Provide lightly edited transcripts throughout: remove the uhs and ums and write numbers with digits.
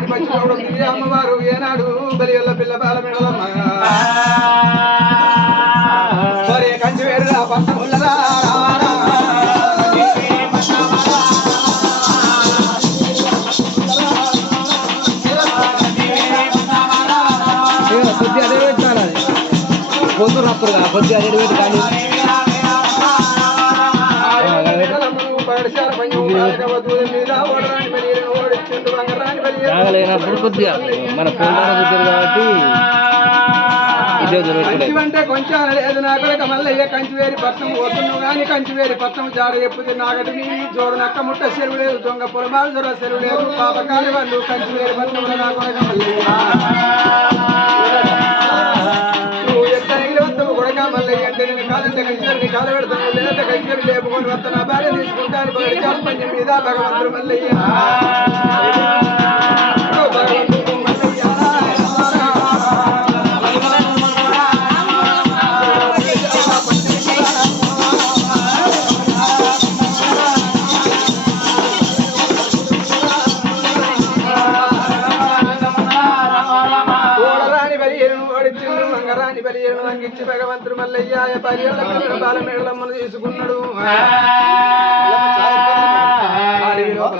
గిట్టి పచ్చి అమ్మవారు ఏనాడు బలియల్ల పిల్ల బాల మెడలమ్మ సరే కంచి వేరుగా పంట ముళ్ళలా కొద్ది అదే పెట్టాలి పొద్దు రప్పుడుగా కొద్ది అదే పెట్టి కానీ తాగలేనప్పుడు కొద్దిగా మన పొందాల దగ్గర కాబట్టి అంటే కొంచెం లేదు నాకు మల్లయ్య కంచివేరి పట్నం పోతున్నావు కానీ కంచివేరి పట్నం జాడ ఎప్పుడు నాగటి నీ జోడు నక్క ముట్ట చెరువు లేదు దొంగ పొలమాలు దొర చెరువు లేదు పాపకాలి వాళ్ళు కంచివేరి పట్నంలో నాకు మల్లయ్య నువ్వు ఎత్తనగిలి వస్తావు కొడక మల్లయ్య అంటే నేను కాలంటే కంచివేరిని కాలు పెడతాను లేదంటే కంచివేరి లేపుకొని వస్తా నా భార్య తీసుకుంటాను పగడి చాపంజం మీద భగవంతుడు మల్లయ్య అంగిచ్చి భగవంతుడు మల్లయ్య పర్యాల బాలమేళమ్మను తీసుకున్నాడు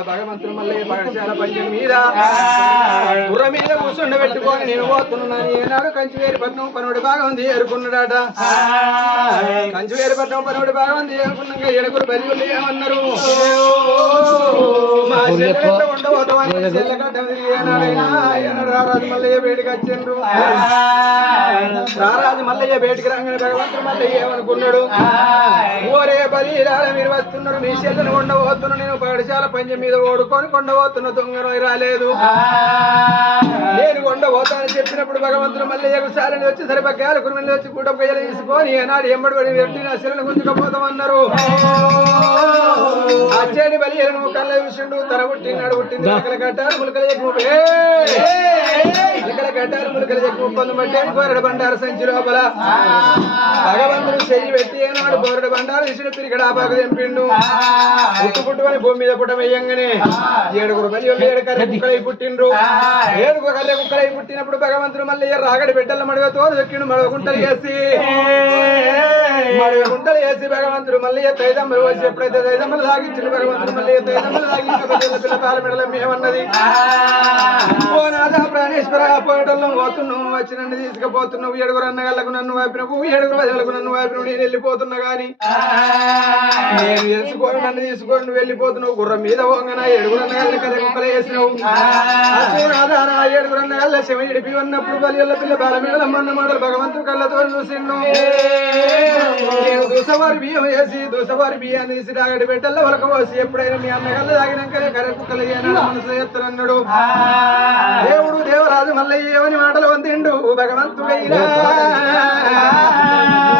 భగవంతుడు మల్లయ్య పాఠశాల పంచం మీద గుర్ర మీద కూర్చుండ పెట్టుకొని నేను పోతున్నాను ఏనాడు కంచివేరి పట్నం పనుడి భాగం ఏరుకున్నాడట కంచివేరి పట్నం పనుడి భాగం ఏరుకున్నాక ఏడుగురు బలి ఏమన్నారు మా ఉండబోతామని రారాజు మల్లయ్య బయటకు వచ్చిండ్రు రారాజు మల్లయ్య బయటికి రాగానే భగవంతుడు మల్లయ్య ఏమనుకున్నాడు ఓరే బలి మీరు వస్తున్నారు నీ చెల్లని ఉండబోతున్నా నేను పాఠశాల పంచం మీద ఓడుకొని కొండబోతున్న దొంగ రాలేదు నేను కొండబోతానని చెప్పినప్పుడు భగవంతుడు మల్లయ్యకు సాలని వచ్చి సరిపగ్గాలు కురుమల్లి వచ్చి కూట పొయ్యలు తీసుకొని ఏనాడు ఎంబడి వెట్టి నా శిలను గుంజుకపోతామన్నారు అచ్చేడి బలి నువ్వు కళ్ళ విషయండు తన పుట్టినాడు పుట్టింది అక్కడ కట్టారు ములకల ఎక్కువ ఇక్కడ కట్టారు ములకల ఎక్కువ పొందు బట్టే బోరడు బండారు సంచి లోపల భగవంతుడు చెయ్యి పెట్టి ఏనాడు బోరడు బండారు ఇసుడు తిరిగడ ఆపాకు తెంపిండు పుట్టుని భూమి మీద పుట్ట వేయంగానే ఏడుగురు బలి ఏడు కర్రె కుక్కలై పుట్టిండ్రు ఏడుగురు కర్రె కుక్కలై పుట్టినప్పుడు భగవంతుడు మళ్ళీ రాగడి బిడ్డల మడవ తోడు దొక్కిండు మడవ గుంటలు వేసి భగవంతుడు మళ్ళీ తైదమ్మలు వచ్చి ఎప్పుడైతే తైదమ్మలు లాగించిన భగవంతుడు మళ్ళీ తైదమ్మలు లాగించిన పిల్ల పాల మెడలం ఏమన్నది ఓ నాదా ప్రాణేశ్వర పోయేటోళ్ళం పోతున్నావు వచ్చి నన్ను తీసుకుపోతున్నావు ఏడుగురు అన్నగాళ్ళకు నన్ను వాపినవు ఏడుగురు వదలకు నన్ను వాపినవు నేను వెళ్ళిపోతున్నా గాని నేను తెలుసుకోను నన్ను తీసుకోని నువ్వు వెళ్ళిపోతున్నావు గుర్రం మీద పోగానా ఏడుగురు అన్నగాళ్ళని కథ కుక్కలు వేసినావు ఏడుగురు అన్నగాళ్ళ శివ ఇడిపి ఉన్నప్పుడు బలియల్ల పిల్ల బాల మెడలమ్మన్న మాటలు భగవంతుడు కళ్ళతో చూసిండు నేను దూసవారి బియ్యం వేసి దూసవారి బియ్యాన్ని తీసి రాగడి పెట్టల్లో వలక పోసి ఎప్పుడైనా మీ అన్నగాళ్ళు తాగినాకనే కర్రె కుక్కలు మనసు ఎత్తనన్నాడు దేవుడు దేవరాజు మల్లయ్య ఏమని మాటలు వందిండు భగవంతుడైనా